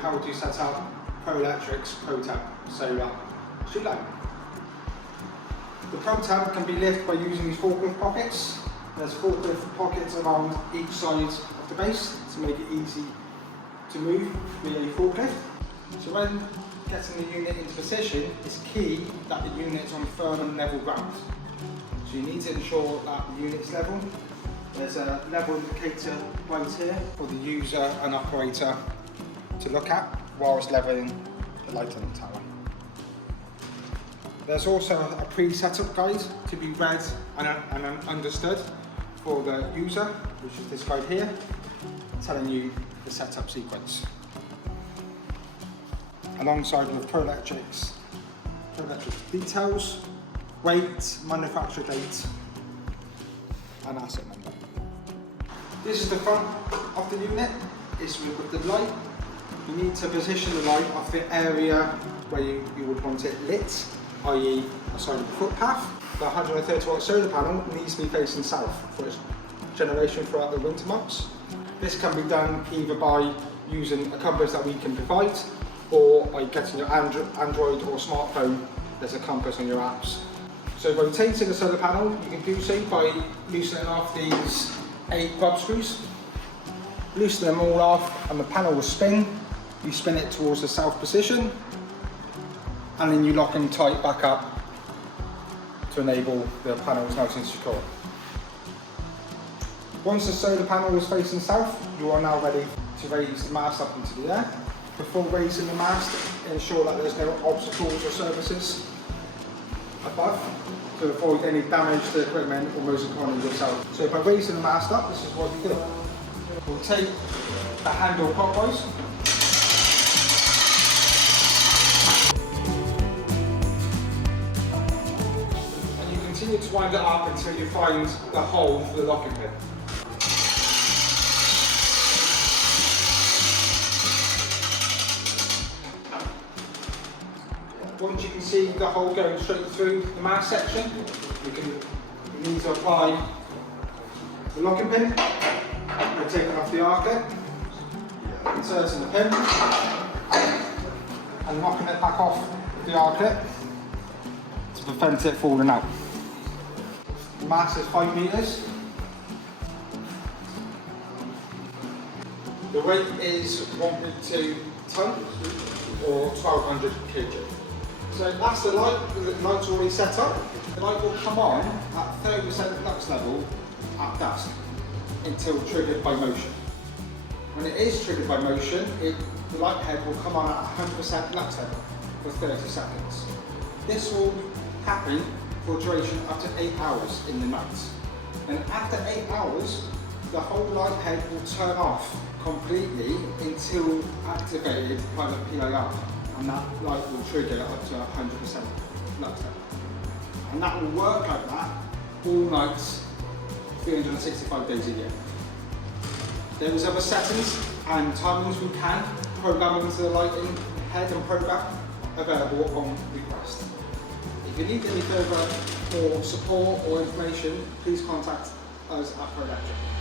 how to set up Prolectric's ProTemp solar street light. The ProTemp can be lifted by using these forklift pockets. There's forklift pockets around each side of the base to make it easy to move via a forklift. So when getting the unit into position, it's key that the unit is on firm and level ground. So you need to ensure that the unit is level. There's a level indicator right here for the user and operator to look at whilst leveling the light on the tower. There's also a pre-setup guide to be read and understood for the user, which is this guide here, telling you the setup sequence. Alongside with Prolectric's details, weight, manufacturer date, and asset number. This is the front of the unit. It's with the light. You need to position the light off the area where you would want it lit, i.e. a side of the footpath. The 130 watt solar panel needs to be facing south for its generation throughout the winter months. This can be done either by using a compass that we can provide, or by getting your Android or smartphone. There's a compass on your apps. So rotating the solar panel, you can do so by loosening off these 8 grub screws. Loosen them all off and the panel will spin. You spin it towards the south position and then you lock them tight back up to enable the panels nice and secure. Once the solar panel is facing south, you are now ready to raise the mast up into the air. Before raising the mast, ensure that there's no obstacles or surfaces above to avoid any damage to the equipment or most importantly yourself. So by raising the mast up, this is what we do. We'll take the handle clockwise. And you continue to wind it up until you find the hole for the locking pin. Once you can see the hole going straight through the mast section, you need to apply the locking pin. We're taking off the R-clip, inserting the pin, and locking it back off the R-clip to prevent it falling out. The mast is 5 meters. The weight is 1.2 tonne or 1200 kg. So that's the light. The light's already set up. The light will come on at 30% lux level at dusk until triggered by motion. When it is triggered by motion, the light head will come on at 100% lux level for 30 seconds. This will happen for a duration up to 8 hours in the night. And after 8 hours, the whole light head will turn off completely until activated by the PIR. And that light will trigger up to 100% lux level. And that will work like that all nights, 365 days a year. There is other settings and timings we can program into the lighting head and program available on request. If you need any further more support or information, please contact us at Prolectric.